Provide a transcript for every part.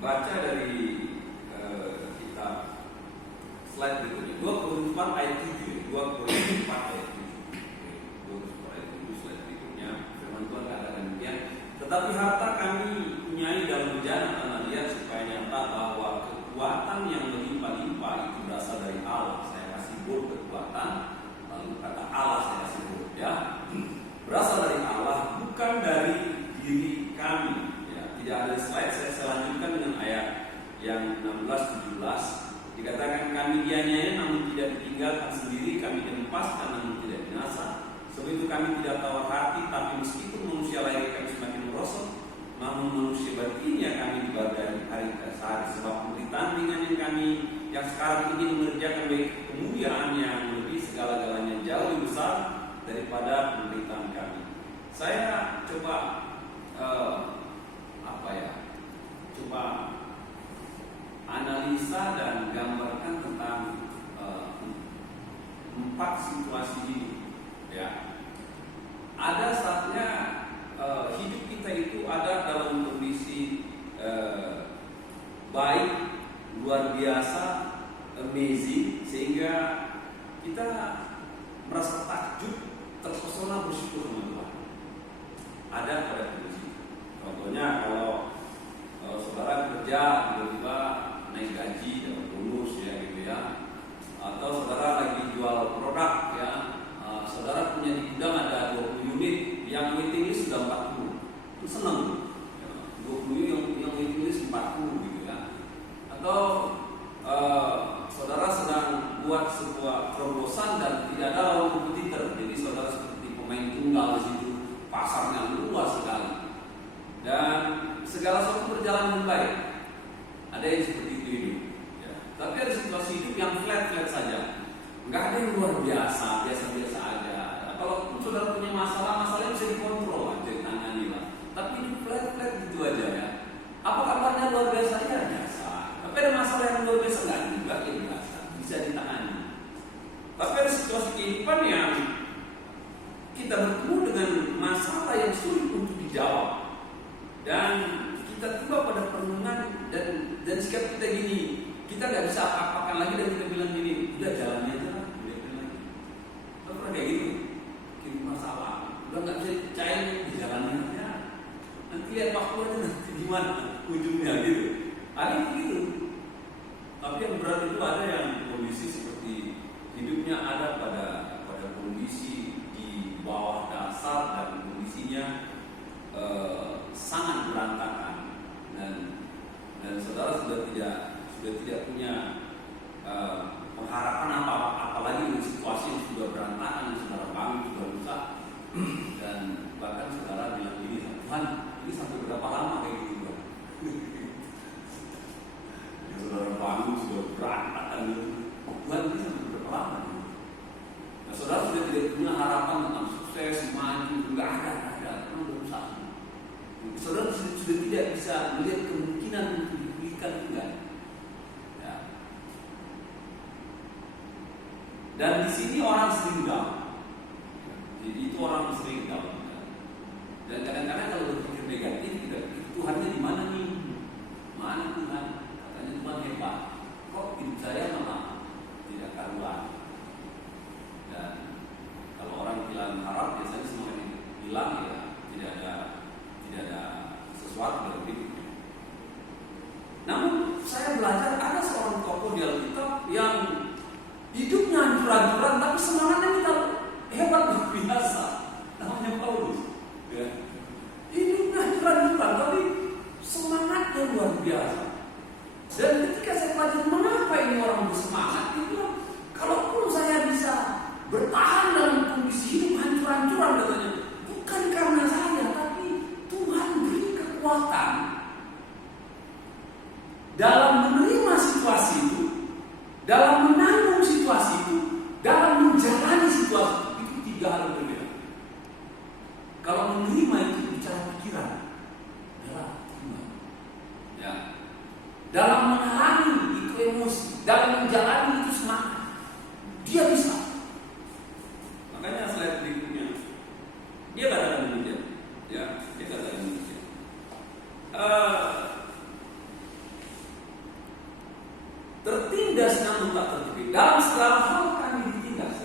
baca dari kitab slide berikutnya 2 Korintus 4 ayat 7. 2 Korintus 4 ayat 7. 2 Korintus 4 ayat 7 slide berikutnya. Firman Tuhan katakan demikian. Tetapi harta kami punyai dalam bejana tanah liat supaya nyata bahwa kekuatan yang melimpah-limpah itu berasal dari Allah. Saya kasih bold kekuatan, lalu kata Allah saya kasih bold ya. Berasal dari Allah, bukan dari diri kami. Ya, tidak ada slide. Saya lanjutkan dengan ayat yang 16-17. Dikatakan kami dianiaya namun tidak ditinggalkan sendiri, kami dihempaskan namun tidak binasa. Sebab itu kami tidak tawar hati, tapi meskipun manusia lahir kami semakin merosot, namun manusia batinnya kami dibagai hari ke hari. Sebab pemberitaan ringan yang kami yang sekarang ini mengerjakan baik kemuliaan yang lebih segala-galanya jauh lebih besar daripada pemberitaan kami. Saya coba coba analisa dan gambarkan tentang 4 situasi hidup. Ya, ada saatnya hidup kita itu ada dalam kondisi baik, luar biasa, amazing, sehingga kita merasa takjub, terpesona, bersyukur sama Tuhan. Ada pada kondisi. Contohnya kalau saudara kerja tiba-tiba naik gaji dapat bonus ya gitu ya, atau saudara lagi jual produk ya, saudara punya di gudang ada 20 unit, yang waiting list sudah 40, itu senang ya, 20 unit yang waiting list 40 gitu ya. Atau saudara sedang buat sebuah terobosan dan tidak ada lawan kompetitor, jadi saudara seperti pemain tunggal di situ, pasarnya luas sekali dan segala sesuatu berjalan dengan baik. Ada yang seperti itu hidup ya. Tapi ada situasi hidup yang flat saja, nggak ada yang luar biasa, biasa aja. Kalau saudara punya masalah bisa dikontrol aja, ditangani lah. Tapi hidup flat gitu aja ya. Apa kabarnya luar biasa? Ya biasa. Tapi ada masalah yang luar biasa nggak juga, ya biasa, bisa ditangani. Tapi ada situasi kehidupan yang kita bertemu dengan masalah yang sulit untuk dijawab, dan kita tiba pada perenungan dan sikap kita gini, kita nggak bisa apa-apakan lagi dan kita bilang gini, udah jalannya aja lah, udah lagi. Kita pernah kayak gitu, kirim masalah, udah nggak bisa percaya di jalannya aja. Nanti lihat waktu aja nanti gimana ujungnya gitu. Ada yang begitu. Tapi yang berat itu ada yang kondisi seperti hidupnya ada pada kondisi di bawah dasar dan kondisinya sangat berantakan, dan saudara sudah tidak punya pengharapan apalagi dengan situasi yang sudah berantakan, yang saudara bangun sudah rusak, dan bahkan saudara bilang gini, Tuhan ini sampai berapa lama kayak gitu Tuhan? Ya, saudara bangun sudah berantakan, Tuhan ini sampai berapa lama? Nah, saudara sudah tidak punya harapan tentang sukses, maju, nggak ada, karena udah rusak. Saudara sudah tidak bisa melihat kemungkinan untuk dipulihkan juga. Ya. Dan di sini orang sering down. Jadi itu orang sering down. Dan kadang-kadang kalau berpikir negatif, kita pikir Tuhannya di mana nih? Mana Tuhan? Katanya Tuhan hebat. Kok hidup saya malah tidak karuan? Dan kalau orang bilang harap, biasanya semakin hilang ya, tidak ada sesuatu dari hidupnya. Namun saya belajar ada seorang tokoh di Alkitab yang hidupnya hancur-hancuran tapi semangatnya kita hebat luar biasa. Namanya Paulus. Ya. Hidupnya hancur-hancuran tapi semangatnya luar biasa. Dan ketika saya pelajari mengapa ini orang bersemangat, dia bilang, kalaupun saya bisa bertahan dalam kondisi hidup hancur-hancuran katanya, bukan karena saya, tapi Tuhan beri kekuatan dalam menerima situasi itu, dalam menanggung situasi itu, dalam menjalani situasi itu 3 hal berbeda. Kalau menerima itu bicara pikiran, adalah terima. Ya. Dalam mengalami itu emosi, dalam menjalani itu semangat, dia bisa. Makanya slide berikutnya, dia katakan demikian. Ya, dia katakan demikian. ditindas namun tak terjepit. Dalam segala hal kami ditindas,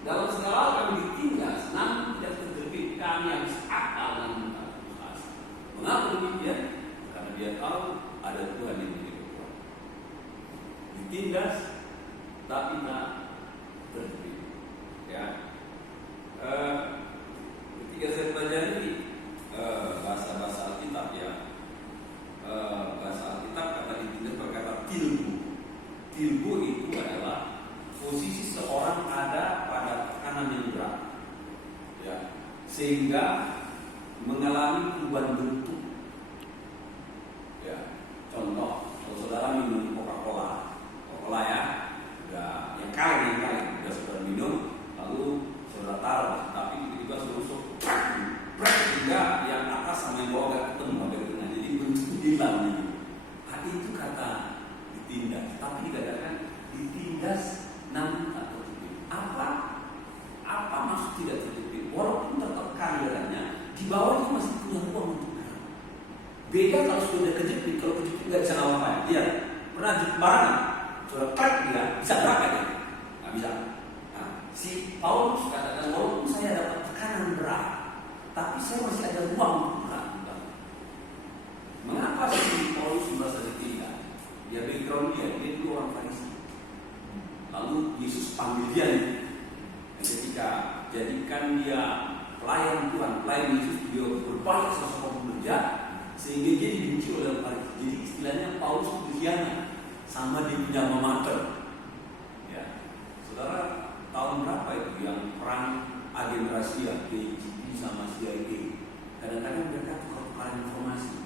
dalam segala hal kami ditindas namun tidak terjepit. Kami habis akal namun tak putus asa. Mengapa demikian? Karena dia tahu ada Tuhan yang menghidupkan. Ditindas tapi tak terjepit. Ya. Ketika saya pelajari bahasa-bahasa Alkitab, ya, bahasa Alkitab kata ditindas berkata tilbu. Tilbu itu adalah posisi seorang ada pada tekanan yang berat, ya, sehingga mengalami perubahan bentuk. Ya, contoh, kalau saudara minum Coca-Cola ya, udah yang kali udah saudara minum, lalu saudara taruh, tapi tiba-tiba serusuk, sehingga yang atas sama yang bawah gak ketemu, agak kena, jadi bentuk hilang. Itu kata ditindas, tapi dikatakan ditindas namun tak terjepit. Apa maksud tidak terjepit? Walaupun tertekan darahnya, di bawah itu masih punya ruang untuk gerak. Beda kalau sudah kejepit, kalau kejepit nggak bisa ngapa-ngapain. Iya, pernah jepit barang, sudah trek dia bisa gerak aja, nggak bisa. Nah, si Paulus katakan walaupun saya dapat tekanan berat, tapi saya masih ada ruang untuk gerak. Mengapa si Paulus merasa ditindas? Dia background dia dulu orang Farisi. Lalu Yesus panggil dia ketika jadikan dia pelayan Tuhan, pelayan Yesus, dia berbalik sosok pekerja sehingga dia dibenci oleh orang Farisi. Jadi istilahnya Paulus berkhianat sama dia punya mamater. Ya, saudara, tahun berapa itu yang perang agen rahasia KGB sama CIA? Kadang-kadang mereka tukar-tukaran informasi.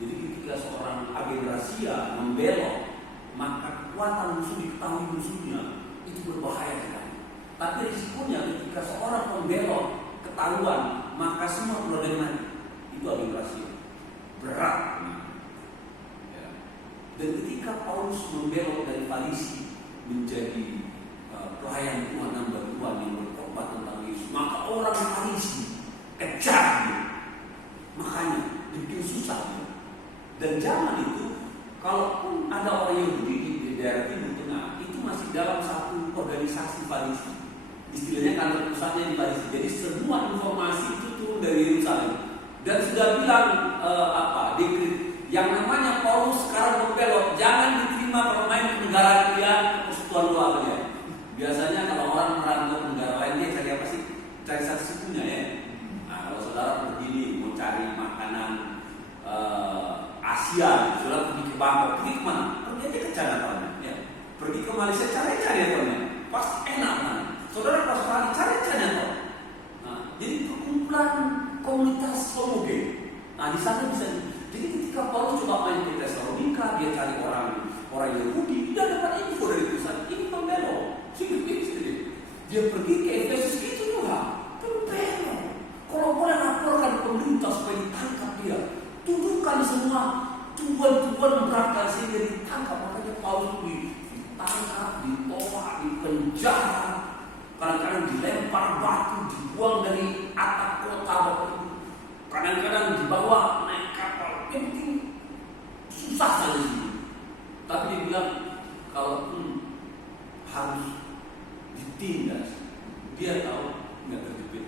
Jadi ketika seorang agen rahasia membelok, maka kekuatan musuh diketahui musuhnya, itu berbahaya sekali. Tapi risikonya ketika seorang pembelok ketahuan, maka semua keluarga mati. Itu agen rahasia. Berat. Ya. Dan ketika Paulus membelok dari Farisi menjadi pelayan Tuhan, hamba Tuhan yang bertobat tentang Yesus, maka orang Farisi kejar dia. Makanya dibikin susah dia. Dan zaman itu, kalaupun ada orang Yahudi di daerah Timur Tengah, itu masih dalam satu organisasi Farisi. Istilahnya kantor pusatnya di Farisi. Jadi semua informasi itu turun dari Yerusalem. Dan sudah bilang dekret yang namanya Paulus sekarang membelok, jangan diterima kalau main ke negara kalian, persekutuan luar kalian. Biasanya kalau orang merantau ke negara lain, dia cari apa sih? Cari satu-satunya ya. Nah, kalau saudara begini mau cari makanan Asia, saudara pergi ke Bangkok, pergi kemana? Pergi aja ke China, ya. Pergi ke Malaysia, cari apa? Pasti enak kan? Saudara pas cari China. Nah, jadi perkumpulan komunitas homogen. Nah, di sana bisa. Jadi ketika Paulus coba main ke Tesalonika, dia cari orang Yahudi, dia dapat info dari perusahaan ini pembelok. Dia pergi ke Efesus itu juga pembelok. Kalau boleh laporkan pemerintah supaya ditangkap dia. Tuduhkan semua tuduhan berat sehingga ditangkap. Makanya Paulus ditangkap, ditolak, dipenjara, kadang-kadang dilempar batu, dibuang dari atap kota, kadang-kadang dibawa naik kapal. Yang penting susah saja sih. Tapi dia bilang kalau harus ditindas, dia tahu nggak terjepit.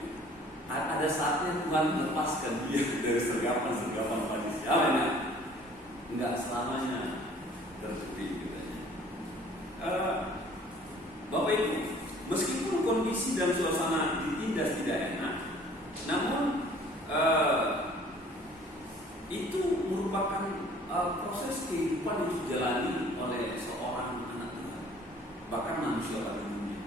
Ada saatnya Tuhan melepaskan dia dari sergapan Farisi. Apa? Enggak selamanya terjepit. Bapak Ibu, meskipun kondisi dan suasana ditindas tidak enak, namun itu merupakan proses kehidupan yang dijalani oleh seorang anak Tuhan, bahkan manusia pada umumnya.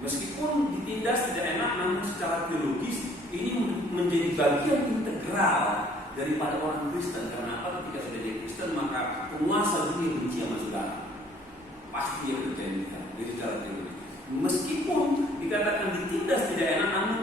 Meskipun ditindas tidak enak, namun secara teologis ini menjadi bagian integral daripada orang Kristen. Karena apa? Ketika sudah jadi Kristen, maka penguasa dunia benci sama saudara. Pasti dia kerjain kita. Jadi secara teologis, meskipun dikatakan ditindas tidak enak, namun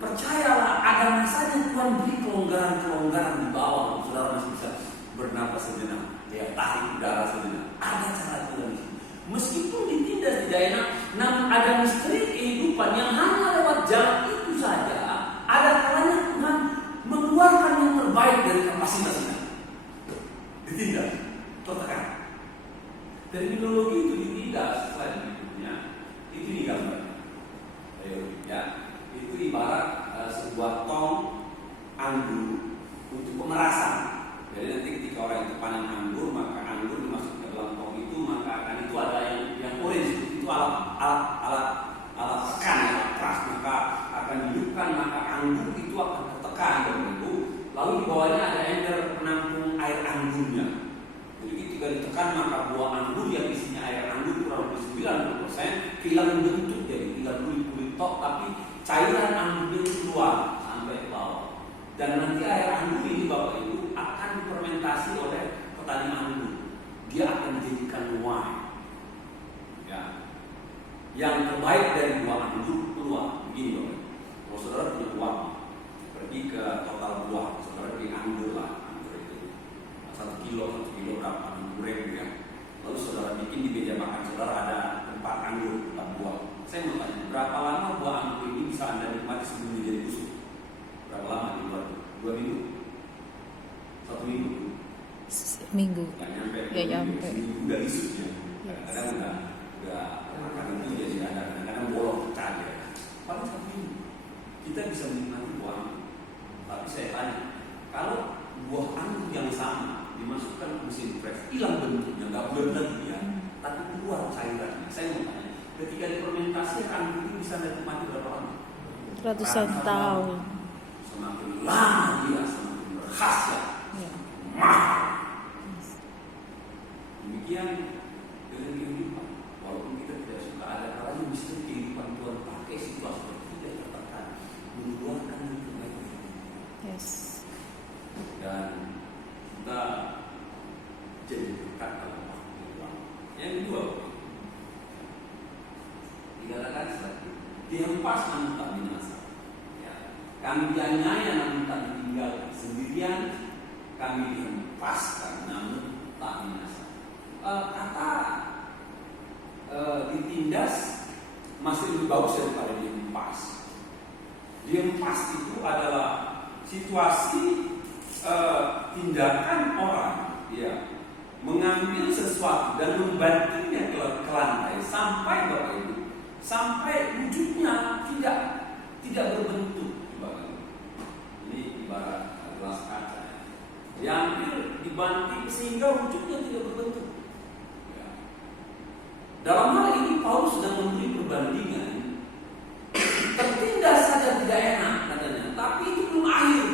percayalah ada masanya Tuhan beri kelonggaran di bawah. Saudara masih bisa bernapas sejenak, ya, tarik udara sejenak. Ada cara Tuhan di sini. Meskipun ditindas tidak enak, namun ada misteri kehidupan yang hanya lewat jalan itu saja. Ada kalanya Tuhan mengeluarkan yang terbaik dari kapasitas kita. Ditindas, tertekan. Terminologi untuk pemerasan. Jadi nanti ketika orang itu panen anggur, maka anggur dimasukkan ke dalam tong itu, maka akan itu ada yang orange, itu alat tekan, alat keras, maka akan dihidupkan, maka anggur itu akan tertekan itu. Lalu di bawahnya ada ember penampung air anggurnya. Jadi ketika ditekan, maka buah anggur yang isinya air anggur kurang lebih 90% kehilangan bentuk, jadi tinggal kulit tok, tapi cairan anggurnya keluar sampai ke bawah. Dan nanti air anggur ini Bapak Ibu akan difermentasi oleh petani anggur. Dia akan dijadikan wine. Ya. Yang terbaik dari buah anggur keluar. Begini Bapak Ibu. Kalau saudara punya uang, pergi ke total buah, saudara beli anggur lah, anggur itu 1 kilo berapa, 6.000 ya. Lalu saudara bikin di meja makan saudara ada tempat anggur, tempat buah. Saya mau tanya, berapa lama buah anggur ini bisa Anda nikmati sebelum menjadi busuk? Berapa lama di luar? 2 minggu? 1 minggu? Minggu. Nggak nyampe. Nggak nyampe. Seminggu udah isut ya. Kadang-kadang udah makan itu jadi ada kadang-kadang bolong pecah ya. Paling 1 minggu kita bisa menikmati buah anggur. Tapi saya tanya, kalau buah anggur yang sama dimasukkan ke mesin press, hilang bentuknya, nggak bulat lagi ya, tapi keluar cairannya. Saya mau tanya, ketika difermentasi anggur ini bisa menikmati berapa lama? Ratusan tahun. Semakin lama dia semakin berkhasiat, mahal. Demikian dengan kehidupan, walaupun kita tidak suka, ada kalanya mesti kehidupan Tuhan pakai situasi tidak tertekan, mengeluarkan itu baik. Yes. Dan kita jadi dekat dalam waktu Tuhan. Yang kedua, dikatakan seperti dihempas namun tak binasa. Ya. Kami dianiaya namun tak ditinggalkan, sendirian kami dihempaskan namun tak binasa. Kata ditindas masih lebih bagus daripada dihempas. Dihempas itu adalah situasi tindakan orang ya mengambil sesuatu dan membantingnya ke lantai sampai Bapak Ibu, sampai wujudnya tidak berbentuk. Ini ibarat gelas kaca diambil, dibanting sehingga wujudnya tidak berbentuk ya. Dalam hal ini Paulus sedang memberi perbandingan. Tertindas saja tidak enak katanya, tapi itu belum akhir.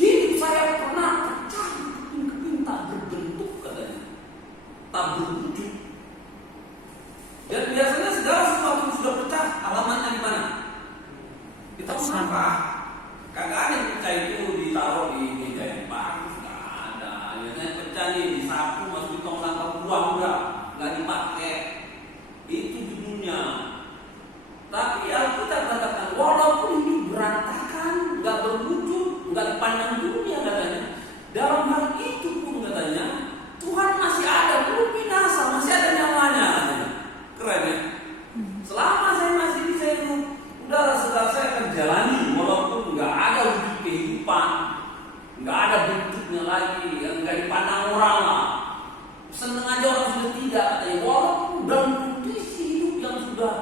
Hidup saya pernah pecah di keping-keping tak berbentuk katanya, tak berwujud. Dan biasanya segala sesuatu sudah pecah, alamatnya di mana? Kita sampah. Kagak ada yang pecah itu ditaruh di meja yang bagus, nggak ada. Biasanya pecah nih disapu, masuk di tong sampah, buang udah, nggak dipakai. Itu judulnya. Tapi Alkitab katakan walaupun hidup berantakan, nggak berwujud, nggak dipandang dunia katanya, dalam hal itu pun katanya Tuhan masih ada, belum binasa, masih ada nyawanya katanya. Keren ya. Selama saya masih bisa hidup, saudara saya akan jalani walaupun nggak ada wujud kehidupan, nggak ada bentuknya lagi, nggak dipandang orang lah. Seneng aja orang sudah tidak katanya, walaupun dalam kondisi hidup yang sudah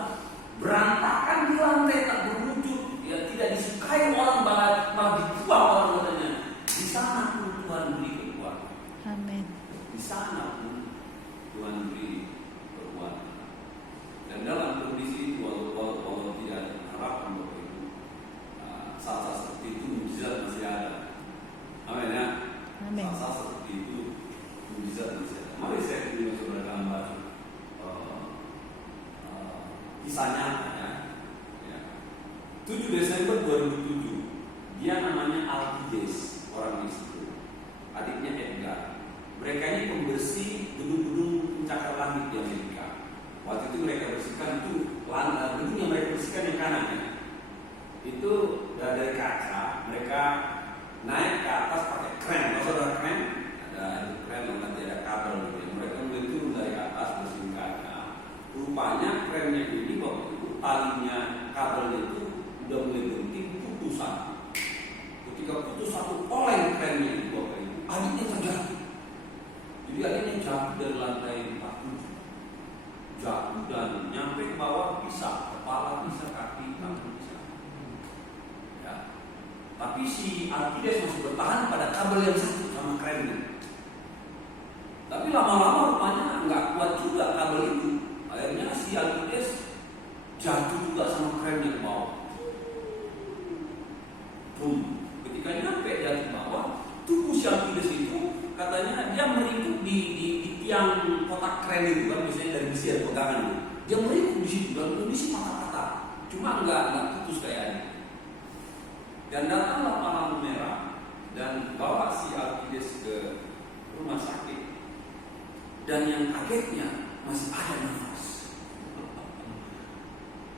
berantakan di lantai tak berwujud, ya tidak disukai orang, malah dibuang orang katanya. Di sana pun Tuhan beri kekuatan. Amin. Di sana pun Tuhan beri kekuatan. Dan dalam kondisi itu, walau tidak ada harapan Bapak Ibu, saat seperti itu mujizat masih ada. Amin ya. Amin. Saat seperti itu mujizat masih ada. Mari saya tunjukkan saudara gambar. Kisahnya ya. 7 Desember 2007 dia namanya Alcides, orang Meksiko, adiknya Edgar. Mereka ini pembersih gedung-gedung pencakar langit di Amerika. Waktu itu mereka bersihkan itu gedung yang mereka bersihkan yang kanan ya. Itu dari kaca mereka naik ke atas pakai kren. Kalau ada kren, ada kren nanti ada kabel gitu. Mereka mulai turun dari atas bersihin kaca. Rupanya krennya ini waktu itu talinya kabelnya itu udah mulai berhenti putusan. Ketika putus satu oleng krennya itu waktu itu adiknya terjatuh. Jadi adiknya jatuh dari lantai si Alkides masih bertahan pada kabel yang satu sama kerennya. Tapi lama-lama rupanya nggak kuat juga kabel itu. Akhirnya si Alkides jatuh juga sama kerennya ke bawah. Ketika nyampe jatuh ke bawah, tubuh si Alkides itu katanya dia meringkuk di tiang kotak kren itu kan, biasanya dari besi ada pegangan itu. Dia meringkuk di situ dan kondisi patah-patah. Cuma nggak putus kayaknya. Dan datanglah para lampu merah dan bawa si Alkides ke rumah sakit. Dan yang kagetnya masih ada nafas.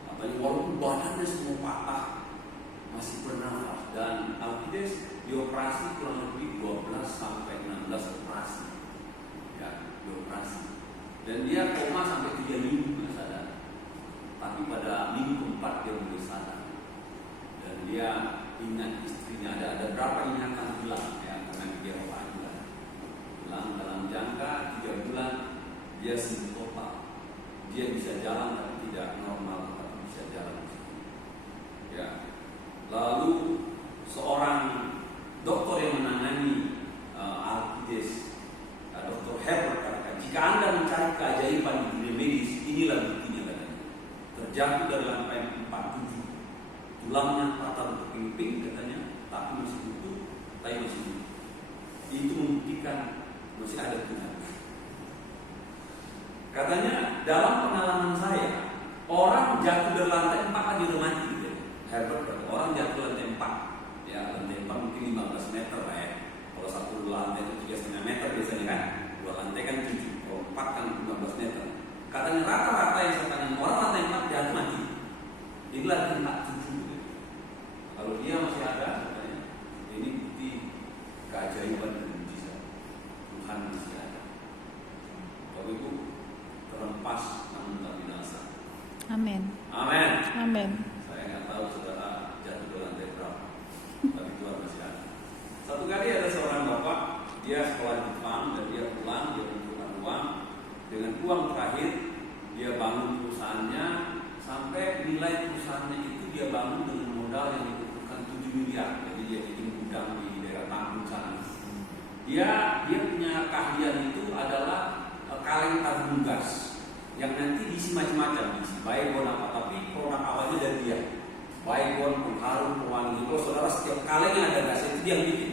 Apalagi walaupun badannya semua patah, masih bernafas. Dan Alkides dioperasi kurang lebih 12 sampai 16 operasi. Ya, dioperasi. Dan dia koma sampai 3 minggu nggak sadar. Tapi pada minggu keempat dia mulai sadar. Dan dia ingat istrinya, ada berapa ingatan hilang ya, karena dia hilang dalam jangka 3 bulan dia sembuh total. Dia bisa jalan tapi tidak normal, tapi bisa jalan. Ya. Lalu seorang dokter yang menangani Alkides, Dr. Herbert katakan, jika Anda mencari keajaiban di dunia medis, inilah buktinya katanya. Terjatuh dari lantai 47, tulangnya patah berping-ping katanya, tapi masih utuh, tapi masih hidup. Itu membuktikan masih ada Tuhan. Katanya dalam pengalaman saya, orang jatuh dari lantai 4 aja udah mati gitu. Herbert kata, orang jatuh lantai 4, ya lantai 4 mungkin 15 meter lah ya. Kalau satu lantai itu 3,5 meter biasanya kan, 2 lantai kan 7, kalau 4 kan 15 meter. Katanya rata-rata yang saya tanya orang lantai 4 jatuh mati. Ini lantai 7 gitu. Kalau dia masih ada, katanya ini bukti keajaiban dan mujizat Tuhan masih ada. Kalau itu terlepas namun tak binasa. Amin. Amin. Amin. Saya nggak tahu saudara jatuh ke lantai berapa, tapi Tuhan masih ada. Satu kali ada seorang bapak, dia sekolah di Jepang dan dia pulang, dia mengumpulkan uang. Dengan uang terakhir, dia bangun perusahaannya sampai nilai perusahaannya itu dia bangun dengan modal yang dibutuhkan 7 miliar. Jadi dia bikin gudang di daerah Tambun sana. Dia punya keahlian itu adalah kaleng tabung gas yang nanti diisi macam-macam, diisi baygon apa, tapi produk awalnya dari dia. Baygon, pengharum, pewangi. Kalau saudara setiap kaleng yang ada gas itu dia yang bikin.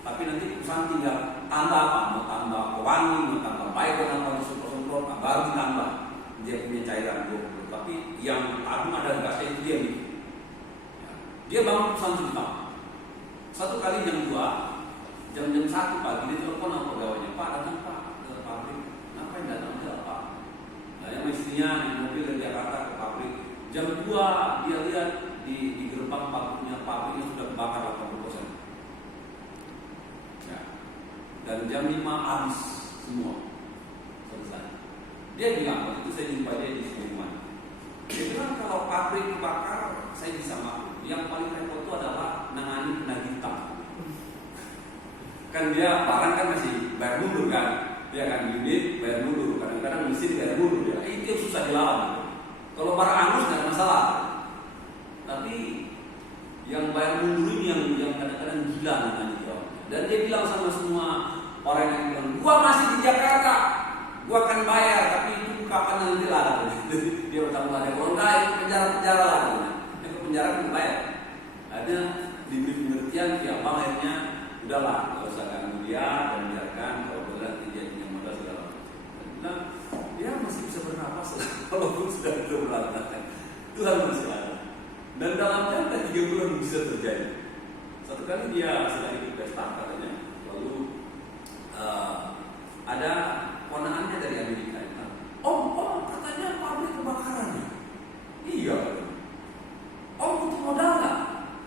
Tapi nanti perusahaan tinggal tambah apa, mau tambah pewangi, mau tambah baygon apa, disemprot-semprot, baru ditambah. Dia punya cairan 20. Tapi yang tabung ada gasnya itu dia yang bikin. Ya. Dia bangun perusahaan Jepang. Satu kali jam 2, jam 1 pagi dia telepon sama pegawainya, Pak datang Pak ke pabrik. Ngapain datang aja Pak? Nah yang istrinya di mobil dari Jakarta ke pabrik. Jam 2 dia lihat di gerbang pabriknya sudah kebakar 80%. Ya. Dan jam 5 habis semua, selesai. Dia bilang waktu itu saya jumpa dia di Sudirman. Dia bilang kalau pabrik kebakar saya bisa maklum. Yang paling repot itu adalah nangani penagih utang. Kan dia barang kan masih bayar dulu kan, dia kan unit bayar dulu, kadang-kadang mesin bayar dulu, ya itu yang susah dilawan. Kalau barang angus nggak masalah, tapi yang bayar dulu ini yang kadang-kadang gila namanya dia. Dan dia bilang sama semua orang yang bilang, gua masih di Jakarta, gua akan bayar, tapi itu kapan nanti lah. Dia bertanggung ada kalau enggak itu penjara lah, dia ke penjara pun bayar. Ada diberi pengertian, ya bang akhirnya udahlah, nggak usah ganggu dia dan biarkan kalau berarti dia punya modal segala macam. Dan bilang dia masih bisa bernapas walaupun sudah berlantai. Tuhan masih ada. Dan dalam jangka 3 bulan bisa terjadi. Satu kali dia sedang ikut pesta katanya, lalu ada ponakannya dari Amerika. Om katanya pabrik kebakaran ya? Iya. Om butuh modal nggak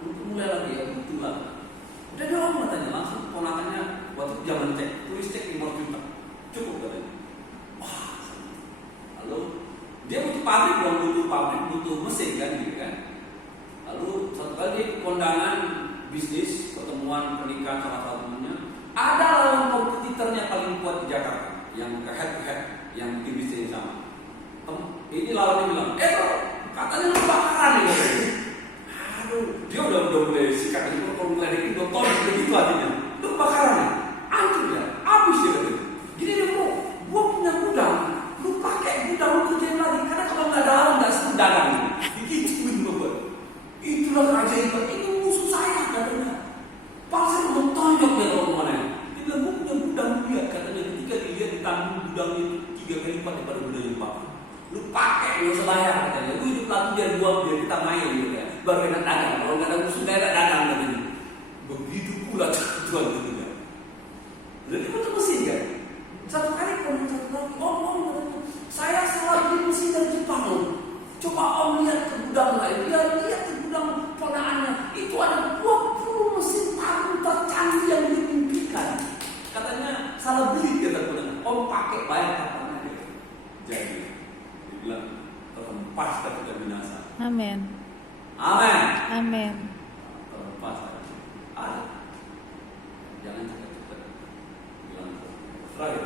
untuk mulai lagi? Ya butuh lah. Udah dong katanya, langsung ponakannya waktu zaman tulis cek 5 juta, cukup katanya. Wah, lalu dia butuh pabrik dong, butuh mesin kan gitu kan. Lalu satu kali dia kondangan bisnis, pertemuan pernikahan salah satunya, ada lawan kompetitornya paling kuat di Jakarta, yang head to head, yang bikin bisnis yang sama. Ini lawannya bilang, katanya lu bakaran nih katanya. Aduh, dia udah mulai sikat itu kalau ngeledekin 2 ton pakai nggak usah bayar katanya. Lu hidup laku biar kita main gitu ya. Baru enak dagang. Kalau nggak ada musuh nggak enak dagang katanya. Begitu pula Tuhan gitu ya. Jadi itu mesin kan. Satu kali komen satu lagi, om, saya salah beli mesin dari Jepang loh. Coba om lihat ke gudang lain, dia lihat ke gudang ponaannya. Itu ada 20 mesin tanam tercanggih yang dimimpikan. Katanya salah beli kata ponaan. Om pakai bayar kapan aja. Jadi dia bilang terhempas ketika binasa. Amin. Amin. Amin. Terhempas aja. Jangan cepat-cepat bilang terakhir.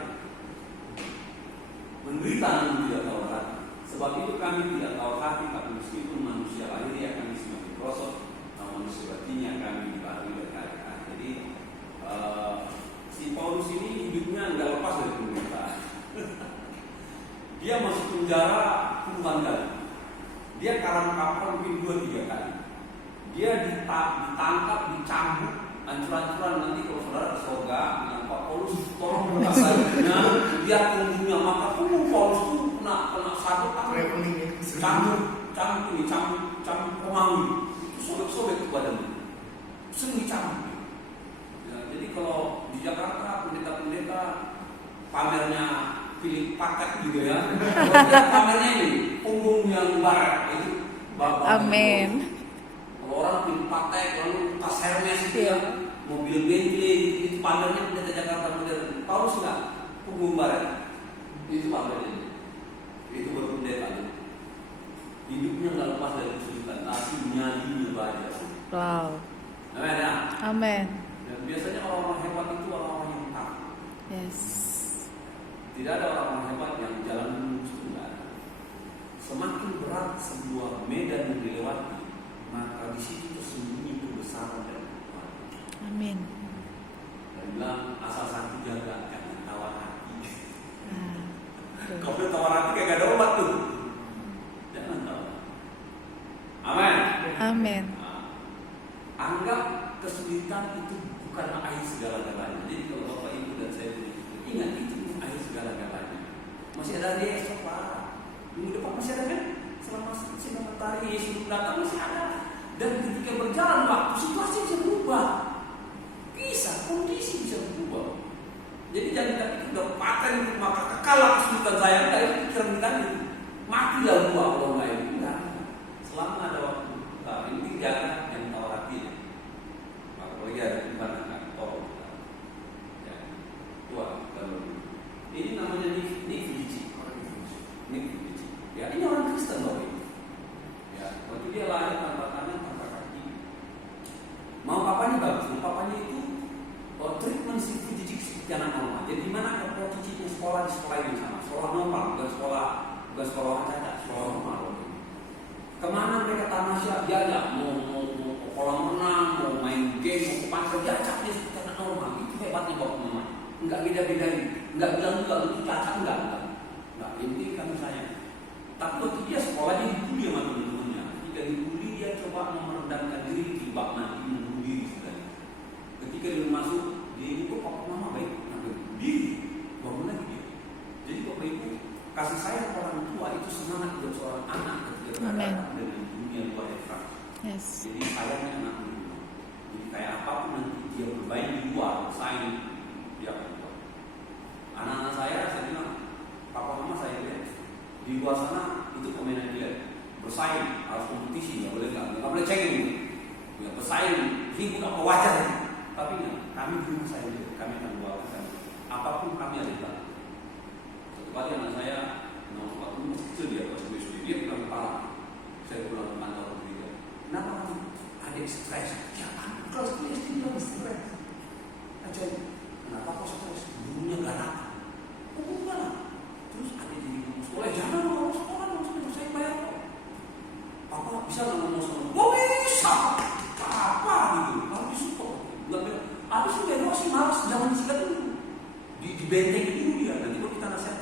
Menderita namun tidak tahu hati. Sebab itu kami tidak tahu hati, tapi meskipun manusia lahirnya kami semakin merosot, namun manusia batinnya kami dibaharui berkali-kali. Jadi si Paulus ini hidupnya nggak lepas dari penderitaan. Dia masuk penjara puluhan kali. Dia karam kapal mungkin 2-3 kali. Dia ditangkap, dicambuk, ancur-ancuran. Nanti kalau saudara ke surga dengan Pak Paulus, tolong berkasanya, lihat punggungnya, maka punggung Paulus itu kena sabuk cambuk pemawi, itu sobek-sobek ke badannya, sering dicambuk. Ya, jadi kalau di Jakarta pendeta-pendeta pamernya pilih paket gitu ya, pamernya ini punggung yang barat itu. Amin. Kalau orang pilih patek lalu tas Hermes itu ya, mobil Bentley itu pamernya pendeta Jakarta modern. Paulus enggak, punggung barat itu pamernya. Itu baru pendeta. Hidupnya nggak lepas dari kesulitan, tapi nyanyinya banyak. Wow. Amin ya. Amin. Dan biasanya orang-orang hebat itu orang-orang yang takut. Yes. Tidak ada orang-orang hebat yang jalan lurus itu nggak ada. Semakin berat sebuah medan yang dilewati, maka di situ tersembunyi kebesaran dan kekuatan. Amin. Dan bilang asal satu jaga, jangan tawar hati. Betul. Kalau udah tawar hati kayak gak ada obat tuh. Jangan tawar. Amin. Amin. Anggap kesulitan itu bukan akhir segala-galanya. Jadi kalau Bapak Ibu dan saya ingat itu akhir segala-galanya. Masih ada dia esok Pak. Minggu depan masih ada kan? Selama sinar matahari Yesus datang masih ada. Dan ketika berjalan waktu situasi bisa berubah. Bisa, kondisi bisa berubah. Jadi jangan kita pikir udah paten maka kekalah kesulitan saya. Enggak, itu pikiran kita itu. Matilah gua Allah nggak itu. Enggak. Selama ada waktu. Nah, ini jangan yang tahu hatinya. Apalagi ada di mana kan tolong kita. Ya. Tuhan kalau ini namanya Nick Vujicic. Ya, ini orang Kristen loh ini. Ya, waktu dia lahir tanpa tangan, tanpa kaki. Mau papanya bagus, mau papanya itu treatment si Vujicic seperti anak normal. Jadi di mana kalau Vujicicnya sekolah di sekolah yang sama, sekolah normal, bukan sekolah orang cacat, sekolah normal. Kemana mereka tamasya diajak, mau kolam renang, mau main game, mau ke pantai diajak dia seperti anak normal. Itu hebatnya bapak mama. Enggak beda-bedain, enggak bilang juga itu cacat, enggak. Ini kami sayang. Tapi waktu dia sekolah dia dibully sama teman-temannya. Ketika dibully dia coba merendahkan diri di bak mandi membunuh diri sebenarnya. Ketika dia masuk dia itu kok papa mama baik, kenapa diri bangun lagi dia. Jadi bapak ibu kasih sayang orang tua itu semangat buat seorang anak ketika berhadapan dengan dunia luar ekstrak. Yes. Jadi sayangnya anak dulu. Jadi kayak apapun nanti dia bermain di luar, bersaing dia akan kuat. Anak-anak saya bilang papa mama saya lihat di luar sana itu permainan dia bersaing harus kompetisi nggak boleh cengeng ya bersaing ribut apa wajar tapi nggak kami di rumah saya kami akan doakan apapun kami ada di dalam. Satu kali anak saya waktu masih kecil dia waktu SD dia pulang kepala saya pulang ke kantor dia kenapa kamu adik stres ya kan kelas SD dia stres aja kenapa kok stres gurunya galak terus ada di sekolah jangan mau sekolah dong saya bayar kok papa bisa nggak mau sekolah oh bisa apa gitu kalau disupport nggak bilang apa sih besok sih malas jangan disikat dulu di benteng dulu dia nanti kalau kita nasihat